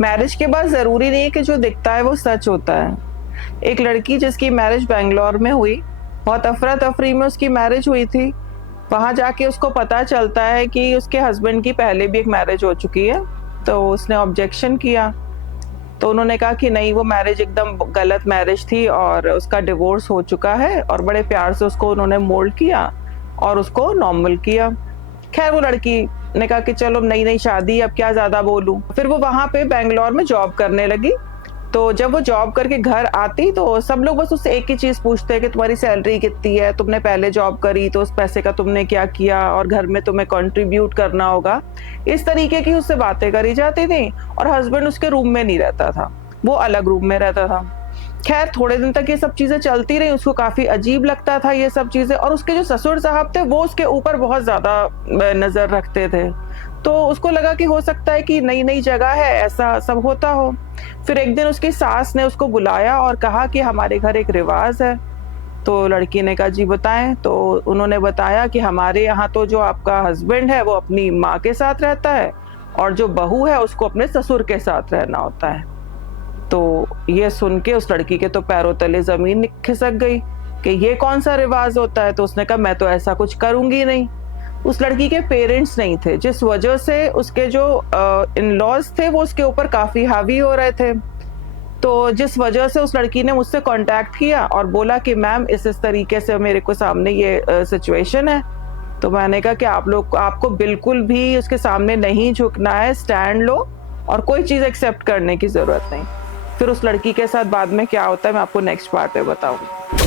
Marriage के बाद ज़रूरी नहीं है कि जो दिखता है वो सच होता है। एक लड़की जिसकी मैरिज बैंगलोर में हुई, बहुत अफ़रा-तफ़री में उसकी मैरिज हुई थी। वहाँ जाके उसको पता चलता है कि उसके हस्बैंड की पहले भी एक मैरिज हो चुकी है, तो उसने ऑब्जेक्शन किया। तो उन्होंने कहा कि नहीं, वो मैरिज एकदम गलत मैरिज थी और उसका डिवोर्स हो चुका है, और बड़े प्यार से उसको उन्होंने मोल्ड किया और उसको नॉर्मल किया। खैर वो लड़की ने कहा कि चलो नई-नई शादी, अब क्या ज़्यादा बोलूँ। फिर वो वहाँ पे बैंगलोर में जॉब करने लगी। तो जब वो जॉब करके घर आती तो सब लोग बस उससे एक ही चीज़ पूछते हैं कि तुम्हारी सैलरी कितनी है? तुमने पहले जॉब करी तो उस पैसे का तुमने क्या किया? और घर में तुम्हें कंट्रीब्यूट करना होगा। इस तरीके की उससे बातें करी जाती थी, और हस्बैंड उसके रूम में नहीं रहता था, वो अलग रूम में रहता था। खैर थोड़े दिन तक ये सब चीज़ें चलती रही, उसको काफ़ी अजीब लगता था ये सब चीज़ें, और उसके जो ससुर साहब थे वो उसके ऊपर बहुत ज़्यादा नज़र रखते थे। तो उसको लगा कि हो सकता है कि नई-नई जगह है, ऐसा सब होता हो। फिर एक दिन उसकी सास ने उसको बुलाया और कहा कि हमारे घर एक रिवाज़ है। तो लड़की ने कहा जी बताएँ? तो उन्होंने बताया कि हमारे यहाँ तो जो आपका हस्बैंड है वो अपनी माँ के साथ रहता है, और जो बहू है उसको अपने ससुर के साथ रहना होता है। तो ये सुन के उस लड़की के तो पैरों तले ज़मीन खिसक गई कि ये कौन-सा रिवाज़ होता है? तो उसने कहा मैं तो ऐसा कुछ करूँगी नहीं। उस लड़की के पेरेंट्स नहीं थे, जिस वजह से उसके जो इन-लॉज़ थे वो उसके ऊपर काफ़ी हावी हो रहे थे। तो जिस वजह से उस लड़की ने मुझसे कॉन्टैक्ट किया और बोला कि मैम इस तरीके से मेरे को सामने ये सिचुएशन है। तो मैंने कहा कि आपको बिल्कुल भी उसके सामने नहीं झुकना है, स्टैंड लो और कोई चीज़ एक्सेप्ट करने की ज़रूरत नहीं। फिर उस लड़की के साथ बाद में क्या होता है मैं आपको नेक्स्ट पार्ट में बताऊँगी।